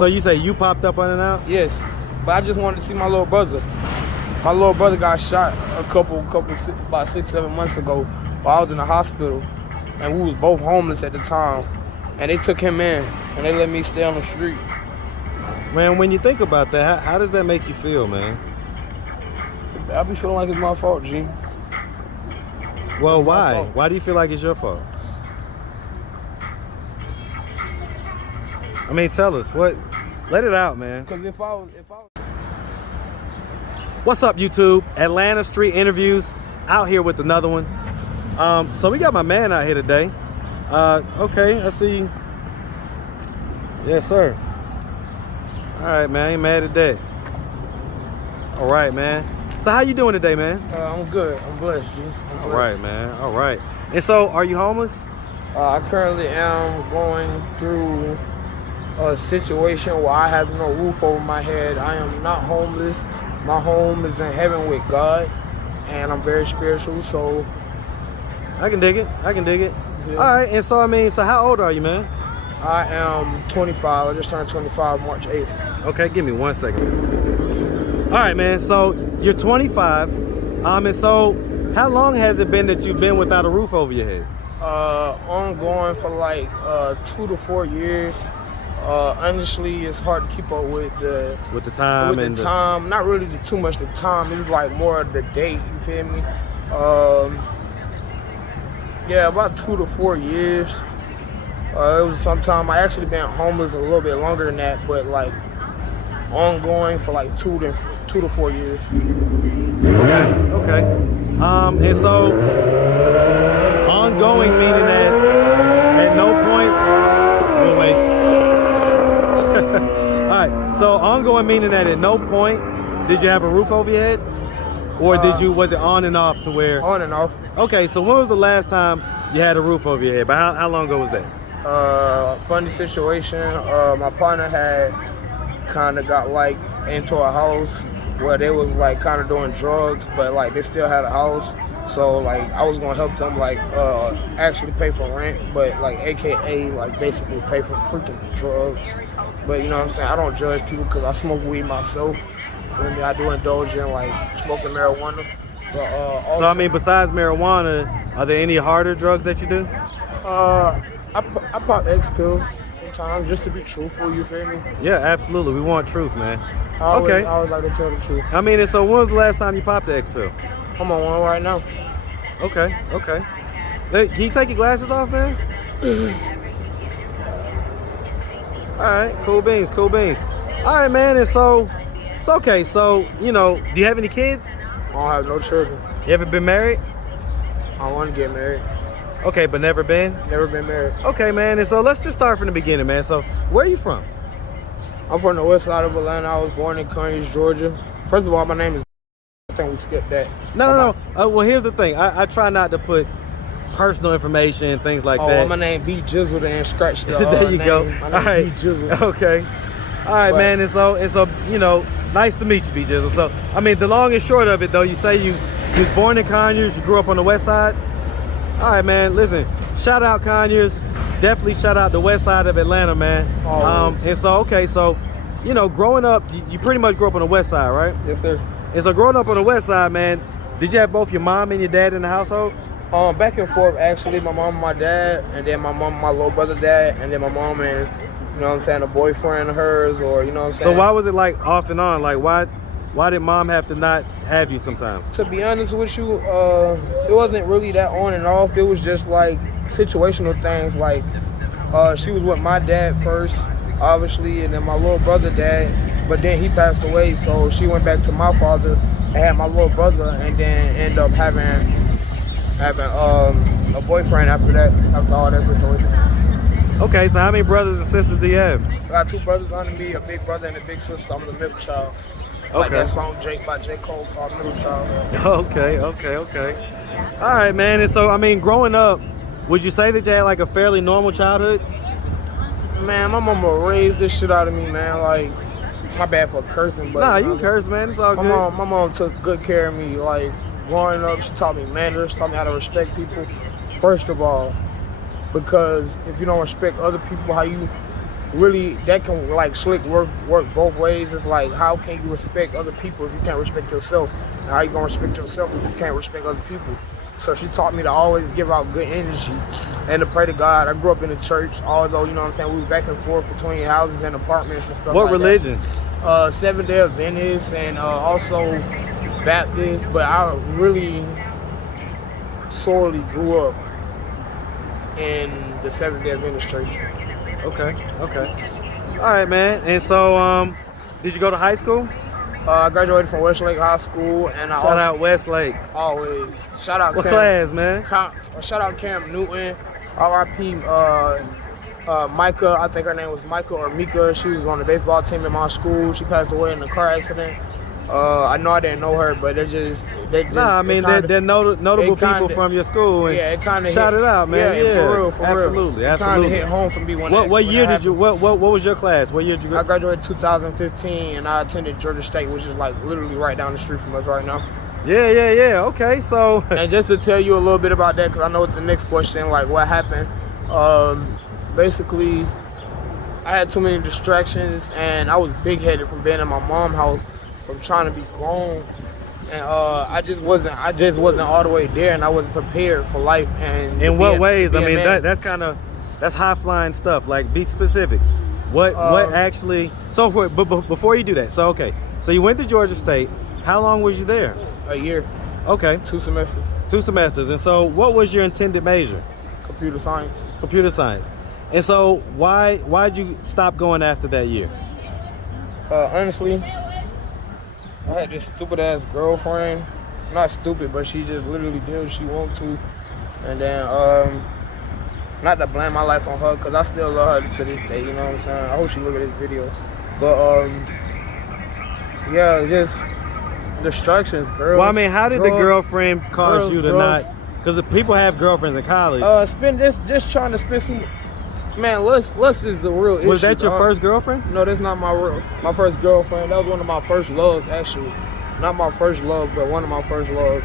house. So you say you popped up unannounced? Yes, but I just wanted to see my little brother. My little brother got shot about 6-7 months ago while I was in the hospital, and we was both homeless at the time. And they took him in, and they let me stay on the street. Man, when you think about that, how does that make you feel, man? I be feeling like it's my fault, G. Well, why? Why do you feel like it's your fault? I mean, tell us. Let it out, man. Because if I was... What's up, YouTube? Atlanta Street Interviews, out here with another one. So we got my man out here today. Okay, I see. Yes, sir. All right, man, I ain't mad at that. All right, man. So how you doing today, man? I'm good. I'm blessed, G. All right, man. All right. And so, are you homeless? I currently am going through a situation where I have no roof over my head. I am not homeless. My home is in heaven with God, and I'm very spiritual, so... I can dig it. I can dig it. Yeah. All right, and so, I mean, so how old are you, man? I am 25. I just turned 25 March 8th. Okay, give me 1 second. All right, man, so you're 25. And so how long has it been that you've been without a roof over your head? Ongoing for like 2 to 4 years. Honestly, it's hard to keep up with the time. Not really too much the time. It was like more of the date. You feel me? Yeah, about 2 to 4 years. It was sometime. I actually been homeless a little bit longer than that, but like ongoing for like 2 to 4 years. Okay. And so ongoing meaning that at no point. Wait. All right. So ongoing meaning that at no point did you have a roof over your head, or was it on and off to where? On and off. Okay. So when was the last time you had a roof over your head? But how long ago was that? Funny situation. My partner had kind of got like into a house where they was like kind of doing drugs, but like they still had a house. So like I was gonna help them like actually pay for rent, but like AKA like basically pay for freaking drugs. But you know what I'm saying? I don't judge people because I smoke weed myself. For me, I do indulge in like smoking marijuana. But also, so I mean, besides marijuana, are there any harder drugs that you do? I pop X pills sometimes just to be truthful. You feel me? Yeah, absolutely. We want truth, man. I always like to tell the truth. I mean, and so when was the last time you popped the X pill? I'm on one right now. Okay. Hey, can you take your glasses off, man? All right, cool beans. All right, man, and so it's okay. So, you know, do you have any kids? I don't have no children. You ever been married? I want to get married. Okay, but never been? Never been married. Okay, man, and so let's just start from the beginning, man. So, where are you from? I'm from the west side of Atlanta. I was born in Conyers, Georgia. First of all, my name is... I think we skipped that. No. Well, here's the thing. I try not to put personal information and things like that. Well, my name B Jizzle and scratch the there you name. go. My name all right. B Jizzle. Okay. All right, man. And so, you know, nice to meet you, B Jizzle. So, I mean, the long and short of it, though, you say you was born in Conyers. You grew up on the west side. All right, man. Listen, shout out Conyers. Definitely shout out the west side of Atlanta, man. And so, okay, so, you know, growing up, you pretty much grew up on the west side, right? Yes, sir. And so growing up on the west side, man, did you have both your mom and your dad in the household? Back and forth, actually. My mom and my dad, and then my mom and my little brother dad, and then my mom and, you know what I'm saying, a boyfriend of hers, or, you know what I'm saying? So why was it like off and on? Like why did mom have to not have you sometimes? To be honest with you, it wasn't really that on and off. It was just like situational things. Like she was with my dad first, obviously, and then my little brother dad, but then he passed away, so she went back to my father and had my little brother, and then ended up having a boyfriend after all that situation. Okay, so how many brothers and sisters do you have? I got 2 brothers under me, a big brother and a big sister. I'm the middle child. Okay. Like that song by J. Cole called Middle Child. Okay. All right, man. And so, I mean, growing up, would you say that you had like a fairly normal childhood? Man, my mama raised this shit out of me, man. Like, my bad for cursing, but... Nah, you curse, man. It's all good. My mom took good care of me. Like, growing up, she taught me manners, taught me how to respect people. First of all, because if you don't respect other people, how you really, that can like slick work both ways. It's like, how can you respect other people if you can't respect yourself? And how you gonna respect yourself if you can't respect other people? So she taught me to always give out good energy and to pray to God. I grew up in the church, although, you know what I'm saying, we was back and forth between houses and apartments and stuff. What like religion? That. Seventh-day Adventist and also Baptist, but I really sorely grew up in the Seventh-day Adventist church. Okay. All right, man. And so, did you go to high school? I graduated from Westlake High School, and I Shout out Westlake. Always. Shout out what Cam, class, man? Shout out Cam Newton, R.I.P. Micah, I think her name was Micah or Mika. She was on the baseball team in my school. She passed away in a car accident. I know I didn't know her, but they're notable people from your school. And yeah, it kind of shout it out, man. Yeah, for real, absolutely. It kind of hit home for me when. What year did you? What was your class? What year did you go? I graduated 2015, and I attended Georgia State, which is like literally right down the street from us right now. Yeah. Okay, so. And just to tell you a little bit about that, because I know it's the next question, like what happened. Basically, I had too many distractions, and I was big-headed from being in my mom's house, from trying to be grown, and I just wasn't all the way there, and I wasn't prepared for life. And in what ways? I mean, that's high flying stuff. Like, be specific. What actually? So but before you do that, so okay, so you went to Georgia State. How long was you there? A year. Okay. 2 semesters. 2 semesters. And so, what was your intended major? Computer science. Computer science. And so, why'd you stop going after that year? Honestly, I had this stupid ass girlfriend. Not stupid, but she just literally did what she wanted to. And then, not to blame my life on her, because I still love her to this day, you know what I'm saying? I hope she look at this video. But, yeah, just distractions, girls. Well, I mean, how did drugs, the girlfriend cause you to drugs. not? Because people have girlfriends in college. Just trying to spend some. Man, lust is the real issue. Was that your first girlfriend? No, that's not my first girlfriend. That was one of my first loves, actually. Not my first love, but one of my first loves.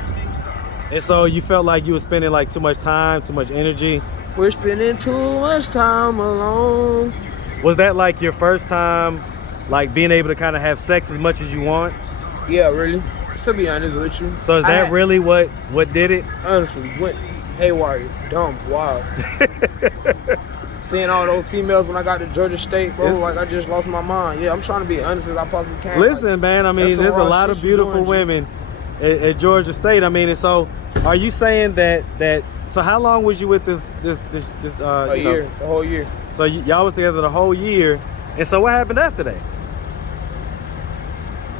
And so you felt like you were spending like too much time, too much energy? We're spending too much time alone. Was that like your first time, like being able to kind of have sex as much as you want? Yeah, really. To be honest with you. So is that really what did it? Honestly, went haywire, dumb, wild. Seeing all those females when I got to Georgia State, bro, like I just lost my mind. Yeah, I'm trying to be honest as I possibly can. Listen, man, I mean, there's a lot of beautiful women at Georgia State. I mean, and so are you saying that so how long was you with this a year, the whole year. So y'all was together the whole year. And so what happened after that?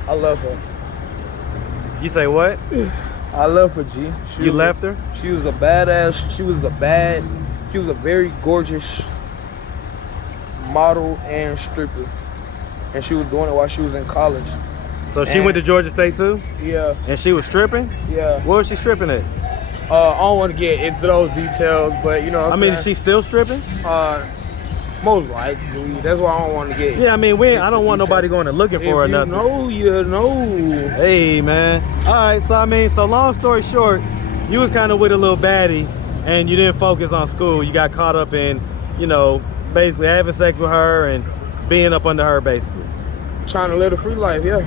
I love her. You say what? I love her, G. You left her? She was a badass. She was a very gorgeous model and stripper. And she was doing it while she was in college. So she went to Georgia State too? Yeah. And she was stripping? Yeah. Where was she stripping at? I don't want to get into those details, but you know what I'm saying? Is she still stripping? Most likely. That's why I don't want to get. Yeah, I mean, I don't want nobody going and looking for her or nothing. You know. Hey, man. All right, so long story short, you was kind of with a little baddie, and you didn't focus on school. You got caught up in, basically having sex with her and being up under her, basically. Trying to live the free life, yeah.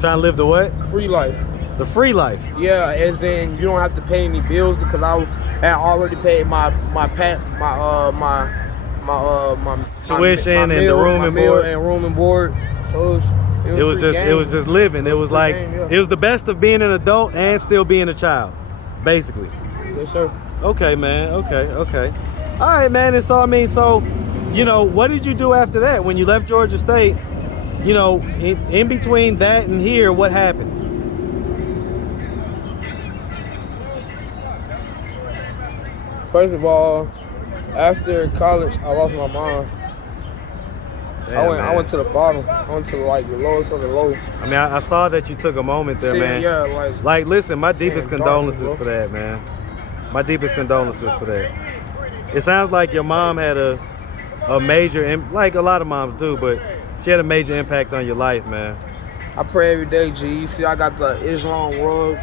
Trying to live the what? Free life. The free life. Yeah, as in you don't have to pay any bills because I had already paid my tuition and meal, the room and board. And room and board. So it was just living. It was like it was the best of being an adult and still being a child, basically. Yes, sir. Okay, man. Okay. All right, man. And so what did you do after that when you left Georgia State? In between that and here, what happened? First of all, after college, I lost my mind. Damn, I went to the bottom. I went to like the lowest of the low. I mean, I saw that you took a moment there, man. Yeah, like listen, my deepest condolences for that, man. My deepest condolences for that. It sounds like your mom had a major, like a lot of moms do, but she had a major impact on your life, man. I pray every day, G. You see, I got the Islam rug,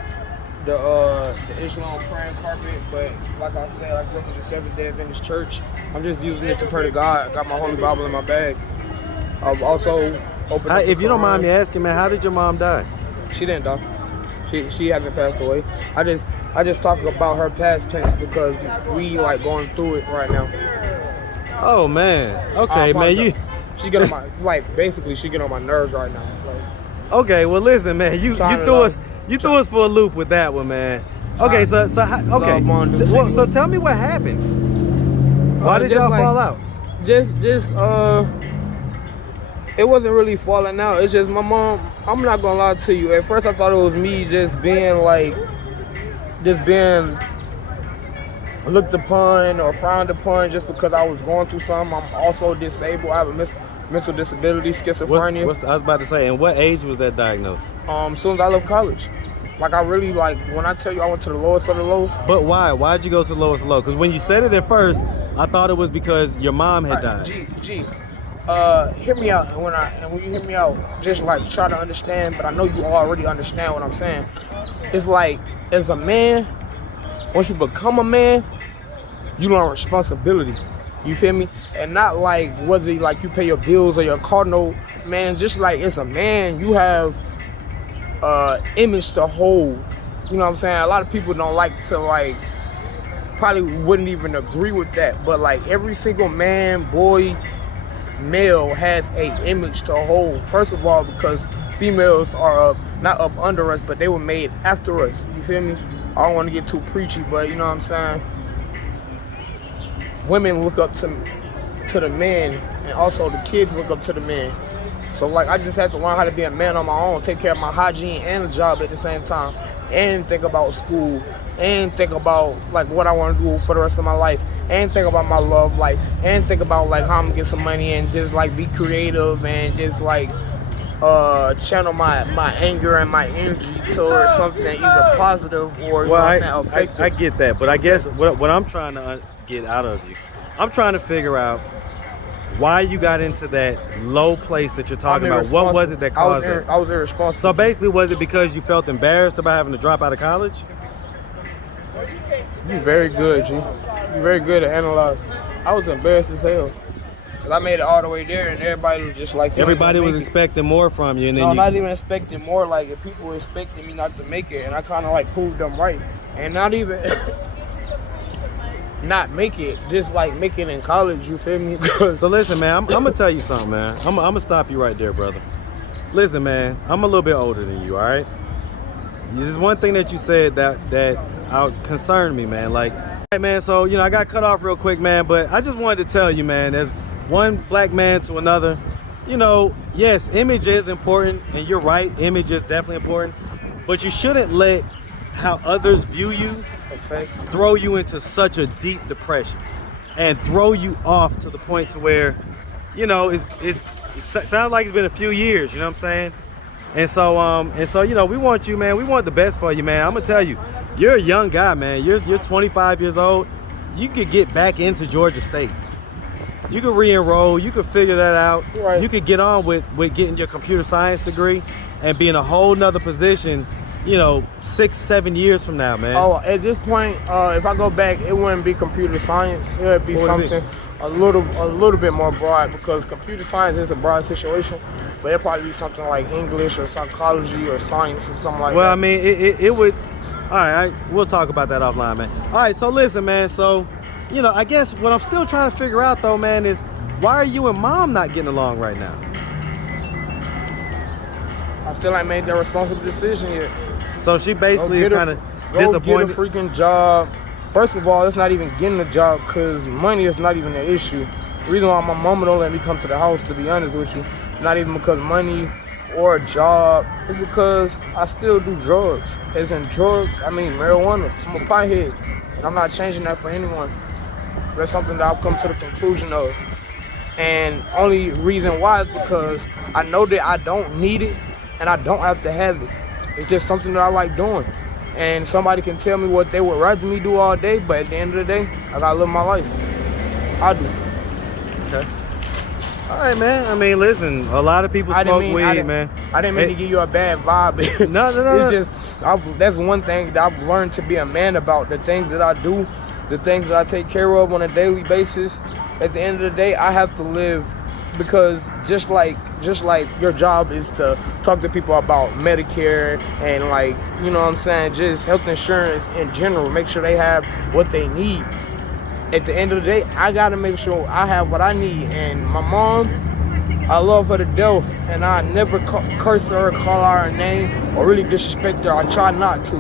the Islam praying carpet, but like I said, I grew up in the Seventh-day Adventist church. I'm just using it to pray to God. I got my Holy Bible in my bag. I've also opened up If you don't mind me Quran. asking, man, how did your mom die? She didn't die. She hasn't passed away. I just talk about her past tense because we like going through it right now. Oh man. Okay, man. You. She get on my basically she get on my nerves right now. Like, okay, well listen, man. You threw us for a loop with that one, man. Okay, so tell me what happened. Why did y'all fall out? It wasn't really falling out. It's just my mom. I'm not gonna lie to you. At first, I thought it was me just being looked upon or frowned upon just because I was going through something. I'm also disabled. I have a mental disability, schizophrenia. I was about to say, and what age was that diagnosed? As soon as I left college. Like I really when I tell you I went to the lowest of the low. But why? Why'd you go to the lowest of the low? Because when you said it at first, I thought it was because your mom had died. Hear me out. And when you hear me out, just like try to understand. But I know you already understand what I'm saying. It's like as a man, once you become a man, you learn responsibility. You feel me? And not like whether like you pay your bills or your car note, man. Just like as a man, you have image to hold. You know what I'm saying? A lot of people don't like to probably wouldn't even agree with that. But like every single man, boy, male has a image to hold. First of all, because females are not up under us, but they were made after us. You feel me? I don't want to get too preachy, but you know what I'm saying? Women look up to the men, and also the kids look up to the men. So like I just had to learn how to be a man on my own, take care of my hygiene and a job at the same time, and think about school, and think about like what I want to do for the rest of my life, and think about my love life, and think about like how I'm gonna get some money and just like be creative and just like channel my anger and my energy towards something either positive or you know what I'm saying, effective. I get that, but I guess what I'm trying to get out of you, I'm trying to figure out why you got into that low place that you're talking about. What was it that caused that? I was irresponsible. So basically, was it because you felt embarrassed about having to drop out of college? You're very good, G. You're very good at analyzing. I was embarrassed as hell. Cause I made it all the way there and everybody was just like... Everybody was expecting more from you. And then not even expecting more. Like, if people were expecting me not to make it, and I kind of like proved them right. And not even... not make it, just like make it in college, you feel me? So listen, man, I'm gonna tell you something, man. I'm gonna stop you right there, brother. Listen, man, I'm a little bit older than you, all right? There's one thing that you said that concerned me, man. Like, hey, man, so, you know, I got cut off real quick, man, but I just wanted to tell you, man, as one black man to another, you know, yes, image is important, and you're right, image is definitely important, but you shouldn't let how others view you throw you into such a deep depression and throw you off to the point to where, you know, it sounds like it's been a few years, you know what I'm saying? And so, you know, we want you, man. We want the best for you, man. I'm gonna tell you, you're a young guy, man. You're 25 years old. You could get back into Georgia State. You could re-enroll. You could figure that out. Right. You could get on with getting your computer science degree and be in a whole nother position, you know, 6-7 years from now, man. Oh, at this point, if I go back, it wouldn't be computer science. It would be something a little bit more broad, because computer science is a broad situation. But it'd probably be something like English or psychology or science or something like that. Well, I mean, it would. All right, we'll talk about that offline, man. All right, so listen, man. So, you know, I guess what I'm still trying to figure out, though, man, is why are you and mom not getting along right now? I still ain't made that responsible decision yet. So she basically kind of disappointed. Go get a freaking job. First of all, it's not even getting a job because money is not even an issue. The reason why my mama don't let me come to the house, to be honest with you, not even because money or a job, it's because I still do drugs. As in drugs, I mean marijuana. I'm a pothead, and I'm not changing that for anyone. That's something that I've come to the conclusion of. And only reason why is because I know that I don't need it, and I don't have to have it. It's just something that I like doing. And somebody can tell me what they would rather me do all day, but at the end of the day, I gotta live my life. I do. Okay. All right, man. I mean, listen, a lot of people smoke weed, man. I didn't mean to give you a bad vibe. No. It's just, that's one thing that I've learned to be a man about. The things that I do, the things that I take care of on a daily basis. At the end of the day, I have to live because just like your job is to talk to people about Medicare and like, you know what I'm saying, just health insurance in general, make sure they have what they need. At the end of the day, I gotta make sure I have what I need. And my mom, I love her to death, and I never curse her, call her a name, or really disrespect her. I try not to.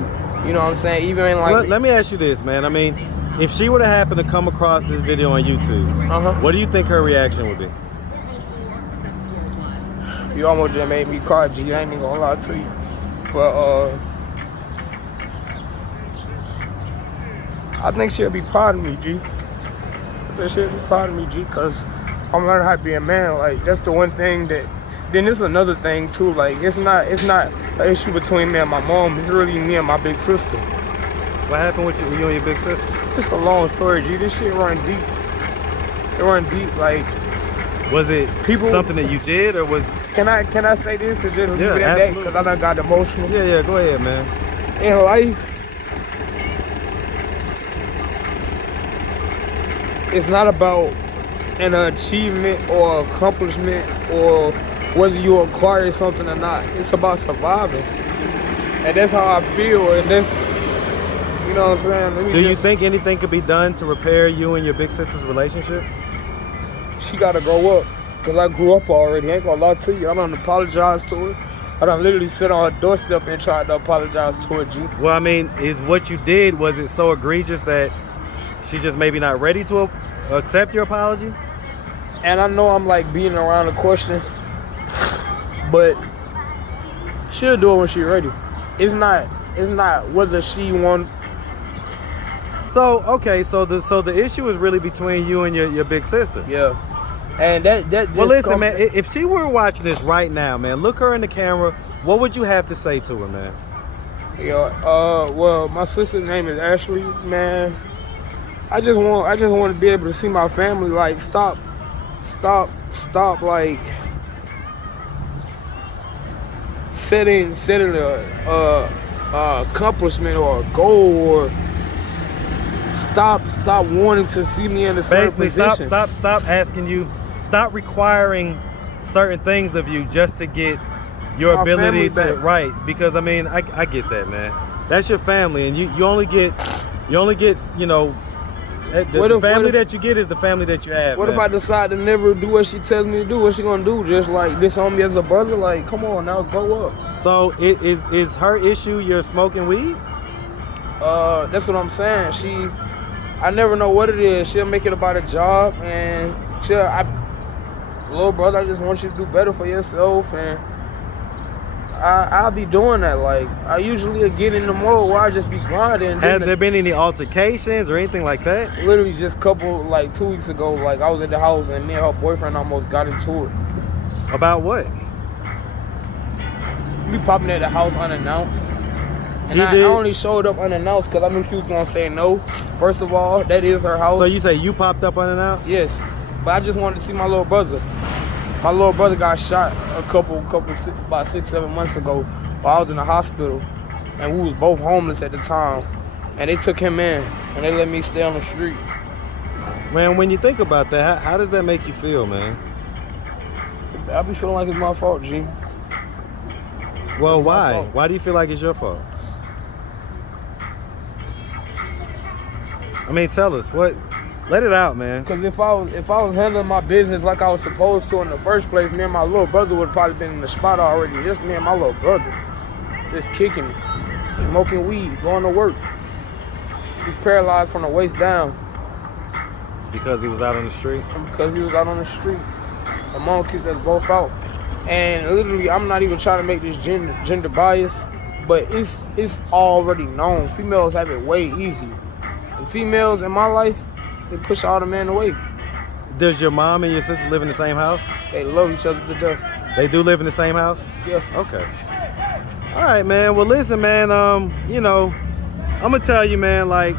You know what I'm saying? Even like. So let me ask you this, man. I mean, if she would have happened to come across this video on YouTube, what do you think her reaction would be? You almost just made me cry, G. I ain't even gonna lie to you. But I think she'll be proud of me, G. I think she'll be proud of me, G, because I'm learning how to be a man. Like, that's the one thing that. Then there's another thing too. Like, it's not an issue between me and my mom. It's really me and my big sister. What happened with you and your big sister? It's a long story, G. This shit run deep. It run deep. Like, was it something that you did, or was? Can I say this and just leave it at that? Because I done got emotional. Yeah. Go ahead, man. In life, it's not about an achievement or accomplishment or whether you acquire something or not. It's about surviving. And that's how I feel. And that's, you know what I'm saying? Do you think anything could be done to repair you and your big sister's relationship? She got to grow up. Because I grew up already. I ain't going to lie to you. I done apologized to her. I done literally sit on her doorstep and tried to apologize to her, G. Well, I mean, is what you did, was it so egregious that she's just maybe not ready to accept your apology? And I know I'm like beating around the question, but she'll do it when she's ready. It's not whether she wants. So okay, so the issue is really between you and your big sister. Yeah. And that well, listen, man, if she were watching this right now, man, look her in the camera, what would you have to say to her, man? Yeah, well, my sister's name is Ashley, man. I just want to be able to see my family. Like, stop like setting a accomplishment or a goal, or stop wanting to see me in a certain position. Stop requiring certain things of you just to get your ability to right. Because I mean, I get that, man. That's your family, and you only get, you know. The family that you get is the family that you have. What if I decide to never do what she tells me to do? What's she gonna do? Just like disown me as a brother? Like, come on now, grow up. So is her issue you're smoking weed? That's what I'm saying. I never know what it is. She'll make it about a job, and little brother, I just want you to do better for yourself, and I'll be doing that. Like, I usually get in the mode where I just be grinding. Has there been any altercations or anything like that? Literally just like 2 weeks ago, like I was at the house and me and her boyfriend almost got into it. About what? We popping at the house unannounced. And I only showed up unannounced because I knew she was going to say no. First of all, that is her house. So you say you popped up unannounced? Yes. But I just wanted to see my little brother. My little brother got shot about 6-7 months ago while I was in the hospital, and we was both homeless at the time, and they took him in and they let me stay on the street. Man, when you think about that, how does that make you feel, man? I be feeling like it's my fault, G. Well, why? Why do you feel like it's your fault? I mean, tell us what. Let it out, man. Because if I was handling my business like I was supposed to in the first place, me and my little brother would have probably been in the spot already. Just me and my little brother. Just kicking it. Smoking weed. Going to work. He's paralyzed from the waist down. Because he was out on the street? Because he was out on the street. My mom kicked us both out. And literally, I'm not even trying to make this gender bias, but it's already known. Females have it way easier. The females in my life, they push all the men away. Does your mom and your sister live in the same house? They love each other to death. They do live in the same house? Yeah. Okay. All right, man. Well, listen, man. You know, I'm gonna tell you, man. Like,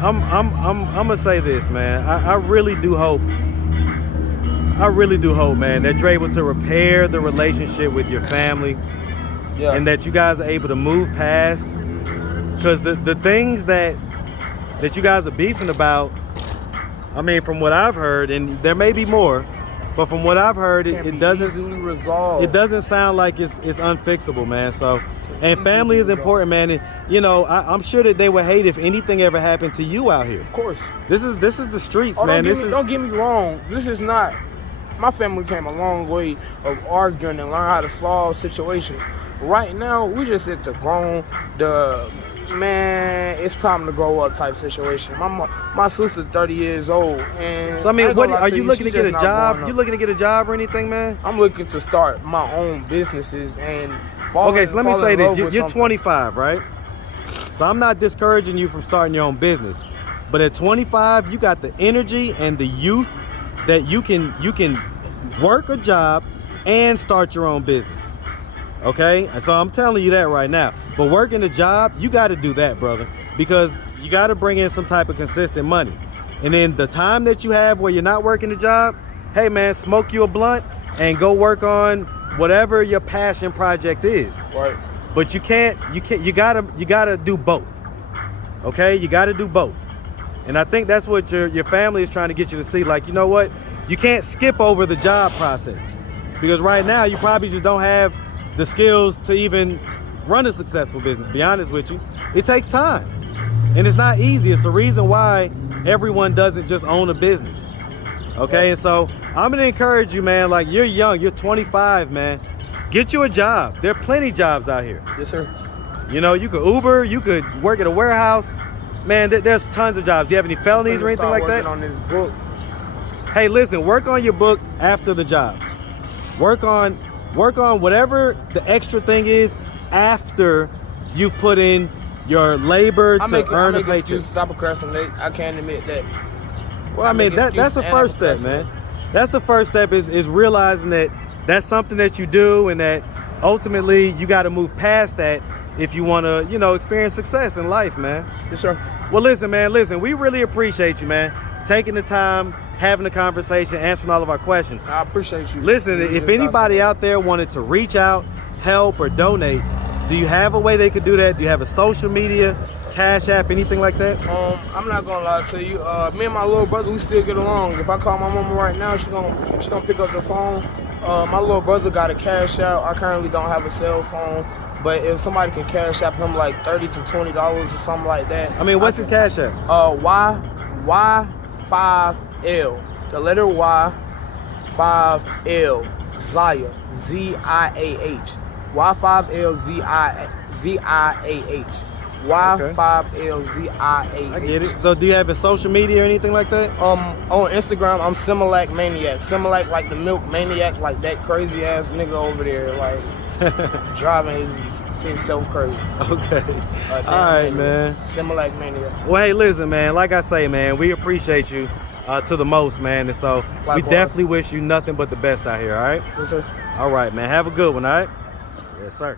I'm gonna say this, man. I really do hope. Man, that you're able to repair the relationship with your family, and that you guys are able to move past. Because the things that you guys are beefing about, I mean, from what I've heard, and there may be more, but from what I've heard, it doesn't easily resolved. It doesn't sound like it's unfixable, man. So, and family is important, man. And you know, I'm sure that they would hate if anything ever happened to you out here. Of course. This is the streets, man. Don't get me wrong. This is not. My family came a long way of arguing and learn how to solve situations. Right now, we just at the man, it's time to grow up type situation. My sister's 30 years old, and so I mean, what are you looking to get a job? You looking to get a job or anything, man? I'm looking to start my own businesses and. Okay, so let me say this: you're 25, right? So I'm not discouraging you from starting your own business, but at 25, you got the energy and the youth that you can work a job and start your own business. Okay, and so I'm telling you that right now. But working a job, you got to do that, brother, because you got to bring in some type of consistent money. And then the time that you have where you're not working a job, hey man, smoke you a blunt and go work on whatever your passion project is. Right. But you gotta do both. Okay, you gotta do both. And I think that's what your family is trying to get you to see. Like, you know what? You can't skip over the job process, because right now you probably just don't have the skills to even run a successful business. To be honest with you, it takes time, and it's not easy. It's the reason why everyone doesn't just own a business. Okay, and so I'm gonna encourage you, man. Like, you're young, you're 25, man. Get you a job. There are plenty of jobs out here. Yes, sir. You know, you could Uber, you could work at a warehouse. Man, there's tons of jobs. Do you have any felonies or anything like that? On this book. Hey, listen, work on your book after the job. Work on whatever the extra thing is after you've put in your labor to earn a paycheck. I procrastinate. I can't admit that. Well, I mean, that's the first step, man. That's the first step is realizing that that's something that you do, and that ultimately you got to move past that if you want to, you know, experience success in life, man. Yes, sir. Well, listen, man, we really appreciate you, man, taking the time, having a conversation, answering all of our questions. I appreciate you. Listen, if anybody out there wanted to reach out, help, or donate, do you have a way they could do that? Do you have a social media, Cash App, anything like that? I'm not gonna lie to you. Me and my little brother, we still get along. If I call my mama right now, she gonna pick up the phone. My little brother got a Cash App. I currently don't have a cell phone, but if somebody can Cash App him like $30 to $20 or something like that. I mean, what's his Cash App? Y5L. The letter Y, 5L. Zaya. Z-I-A-H. Y5L Z-I-A-H. Y5LZIAH. I get it. So do you have a social media or anything like that? On Instagram, I'm similacmaniac. Similac like the milk, maniac like that crazy ass nigga over there, like driving himself crazy. Okay. All right, man. Similacmaniac. Well, hey, listen, man. Like I say, man, we appreciate you to the most, man. And so we definitely wish you nothing but the best out here. All right. Yes, sir. All right, man. Have a good one. All right. Yes, sir.